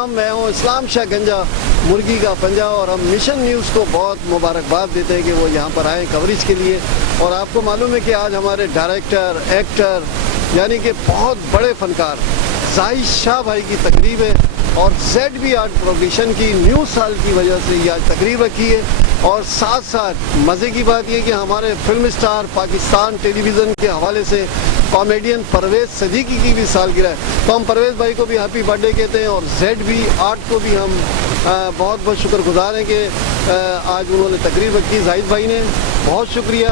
सलाम, मैं हूँ इस्लाम शाह गंजा, मुर्गी का पंजा, और हम मिशन न्यूज़ को बहुत मुबारकबाद देते हैं कि वो यहाँ पर आए कवरेज के लिए। और आपको मालूम है कि आज हमारे डायरेक्टर, एक्टर, यानी कि बहुत बड़े फनकार जाहिद शाह भाई की तकरीब है, और ZB आर्ट प्रोडक्शन की न्यू साल की वजह से ये आज तकरीब रखी है। और साथ साथ मज़े की बात यह कि हमारे फिल्म स्टार पाकिस्तान टेलीविज़न के हवाले से कॉमेडियन परवेज़ सदीकी की भी सालगिरह है, तो हम परवेज़ भाई को भी हैप्पी बर्थडे कहते हैं। और ZB आर्ट को भी हम बहुत बहुत शुक्रगुजार हैं कि आज उन्होंने तकरीब रखी। जाहिद भाई ने बहुत शुक्रिया,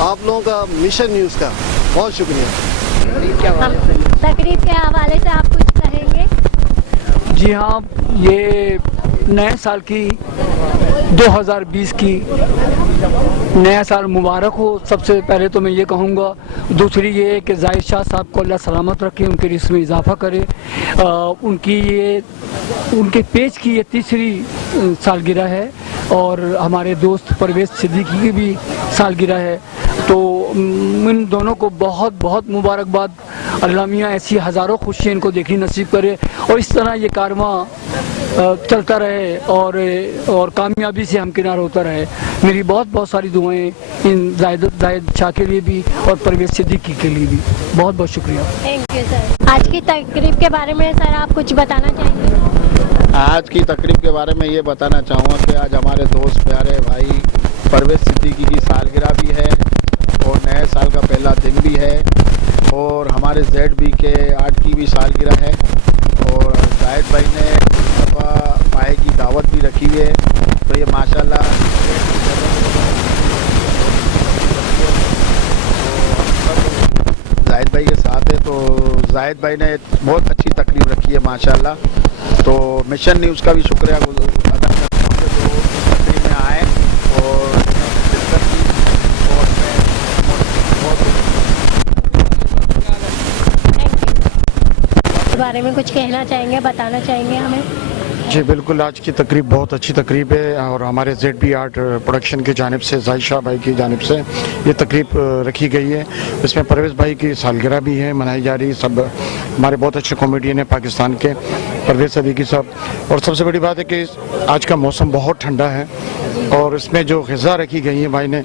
आप लोगों का, मिशन न्यूज़ का बहुत शुक्रिया। तकरीब के हवाले से आप कुछ कहेंगे? जी हाँ, ये नए साल की 2020 की नया साल मुबारक हो। सबसे पहले तो मैं ये कहूँगा। दूसरी ये कि जाहिद शाह साहब को अल्लाह सलामत रखे, उनके रिस्क में इजाफा करे। उनके पेज की ये तीसरी सालगिरह है, और हमारे दोस्त परवेज़ सिद्दीकी की भी सालगिरह है। तो इन दोनों को बहुत बहुत मुबारकबाद। अल्लाह मियाँ ऐसी हज़ारों खुशियाँ इनको देखनी नसीब करे, और इस तरह ये कारवां चलता रहे और कामयाबी से हमकिनार होता रहे। मेरी बहुत बहुत सारी दुआएं इन जाहिद शाह के लिए भी और परवेज़ सिद्दीकी के लिए भी। बहुत बहुत शुक्रिया। Thank you sir. आज की तकरीब के बारे में सर आप कुछ बताना चाहेंगे? आज की तकरीब के बारे में ये बताना चाहूँगा कि आज हमारे दोस्त प्यारे भाई परवेज़ सिद्दीकी की सालगिरह भी है, और नए साल का पहला दिन भी है, और हमारे ZB के आर्ट की भी सालगिरह है, और जाहिद भाई ने पाए की दावत भी रखी हुई है। तो ये माशाल्लाह जाहिद भाई के साथ है, तो जाहिद भाई ने बहुत अच्छी तकरीब रखी है माशाल्लाह। तो मिशन न्यूज़ का भी शुक्रिया अदा करता हूँ कि जो इस तकरीब में आए और शिरकत की, और मैं इस बारे में कुछ कहना चाहेंगे, बताना चाहेंगे हमें? जी बिल्कुल, आज की तकरीब बहुत अच्छी तकरीब है, और हमारे ZB आर्ट प्रोडक्शन की जानिब से, जाहिद शाह भाई की जानिब से ये तकरीब रखी गई है। इसमें परवेज़ भाई की सालगिरह भी है, मनाई जा रही। सब हमारे बहुत अच्छे कॉमेडियन हैं पाकिस्तान के, परवेज़ सदीकी साहब। और सबसे बड़ी बात है कि आज का मौसम बहुत ठंडा है, और इसमें जो ग़िज़ा रखी गई है भाई ने